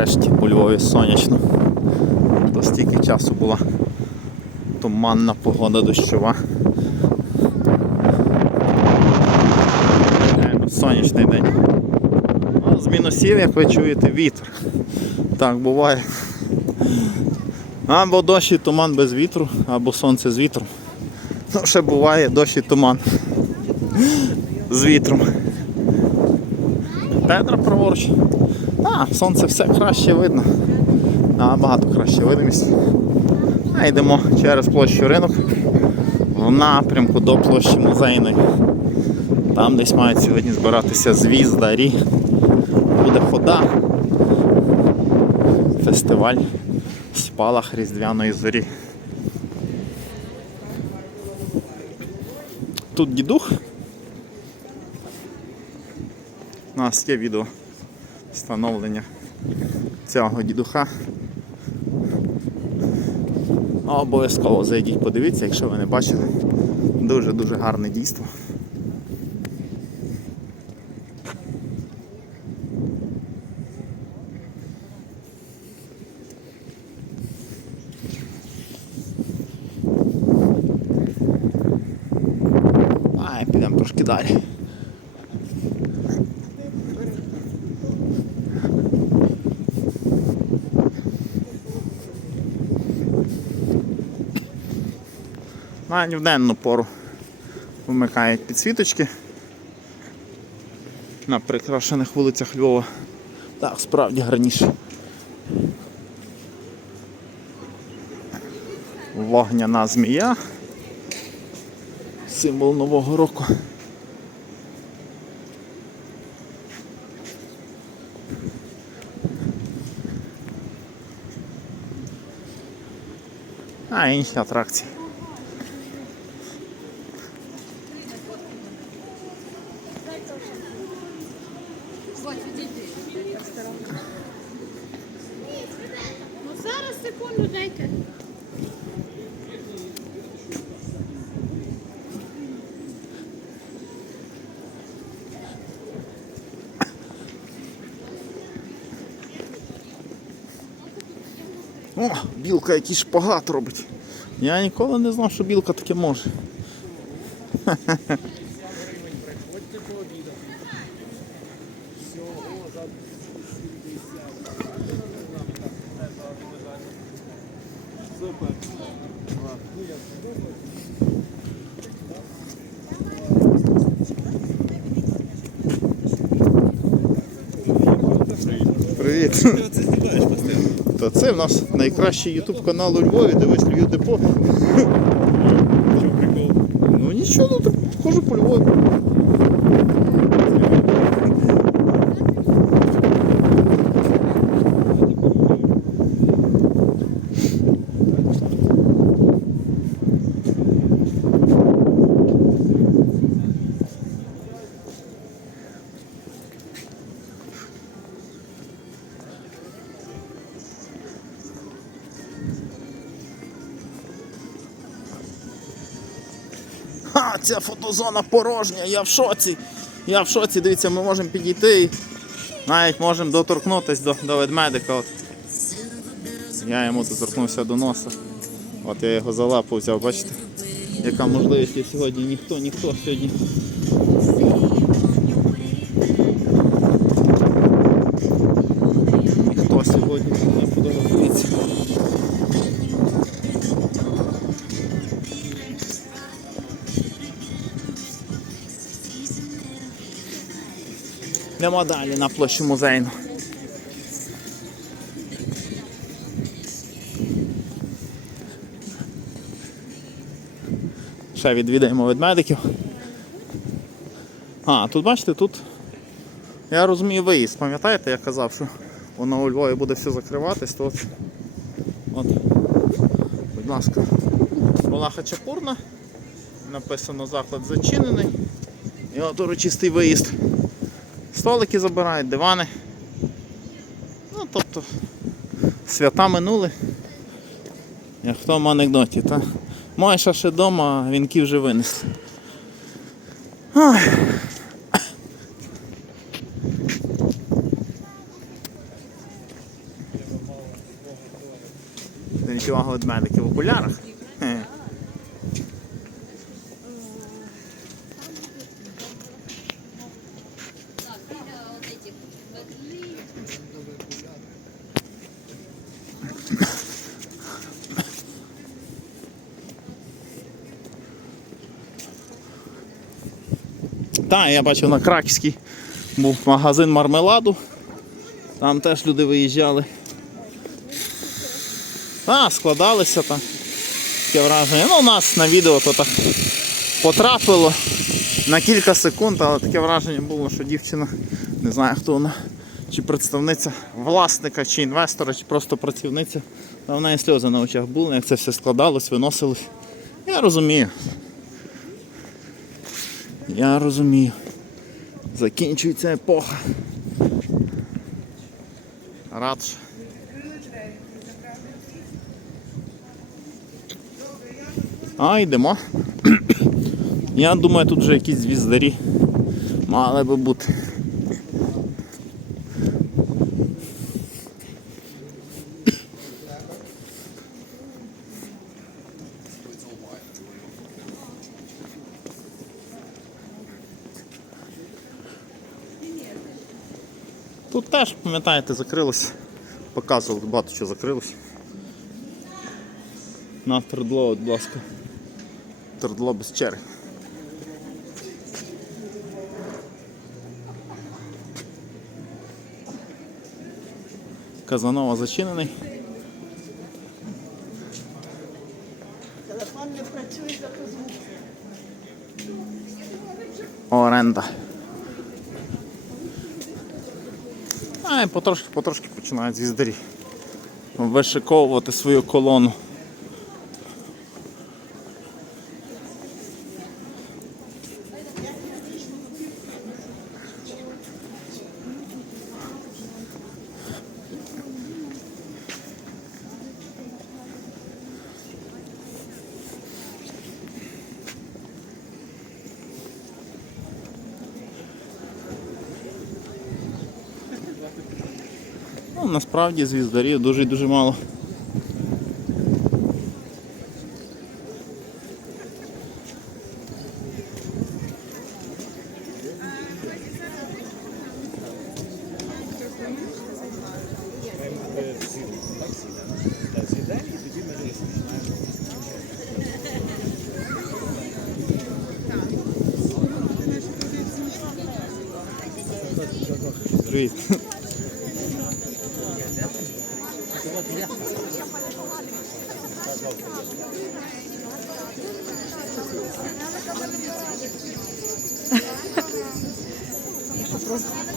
нарешті у Львові сонячно. То стільки часу була туманна погода дощова. Сонячний день. З мінусів, як ви чуєте, вітер. Так буває. Або дощ і туман без вітру, або сонце з вітром. Ну, ще буває дощ і туман. З вітром. Тедра праворуч. А, сонце все краще видно. Набагато краще видимість. А йдемо через площу ринок в напрямку до площі музейної. Там десь мають сьогодні збиратися звіздарі. Буде хода. Фестиваль спалах Різдвяної зорі. Тут дідух. У нас є відео встановлення цього дідуха. Обов'язково зайдіть, подивіться, якщо ви не бачили. Дуже-дуже гарне дійство. Підемо трошки далі. Навіть в денну пору вмикають підсвіточки на прикрашених вулицях Львова. Так, справді гарніше. Вогняна змія. Символ Нового року. А, інші атракції. О, білка якийсь шпагат робить. Я ніколи не знав, що білка таке може. Привіт. Це Та це в нас найкращий ютуб канал у Львові, дивись Львів Депо. Чого прикол? Ну нічого, ну так хожу по Львові. Ця фотозона порожня, я в шоці. Я в шоці, дивіться, ми можемо підійти навіть можемо доторкнутися до, до ведмедика. От. Я йому доторкнувся до носа. От я його за лапу взяв, бачите? Яка можливість і сьогодні ніхто, ніхто сьогодні. Йдемо далі на площу музейну. Ще відвідаємо ведмедиків. А, тут бачите, тут я розумію виїзд. Пам'ятаєте, я казав, що воно у Львові буде все закриватись, то от, от будь ласка, була хачапурна, написано заклад зачинений. І от урочистий виїзд. Столики забирають, дивани. Ну, тобто свята минули. Як в тому анекдоті, та? Майша ще вдома, а вінки вже винесли. Ой. Навіть увагу від медики в окулярах. Так, я бачив на Краківській був магазин мармеладу. Там теж люди виїжджали. А, складалися там. Таке враження. Ну, у нас на відео то так потрапило на кілька секунд, але таке враження було, що дівчина, не знаю хто вона, чи представниця власника, чи інвестора, чи просто працівниця. Та в неї сльози на очах були, як це все складалось, виносилось. Я розумію. Я розумію. Закінчується епоха. Радше. А, йдемо. Я думаю, тут вже якісь звіздарі мали би бути. Тут теж, пам'ятаєте, закрилось. Показували, багато чого закрилось. На тердло, будь ласка. Тердло без черги. Казанова зачинений. Телефон не працює, звук. Оренда. А, і потрошки, потрошки починають звіздарі вишиковувати свою колону. Ну, насправді звіздарів дуже дуже мало. Привіт. Просто.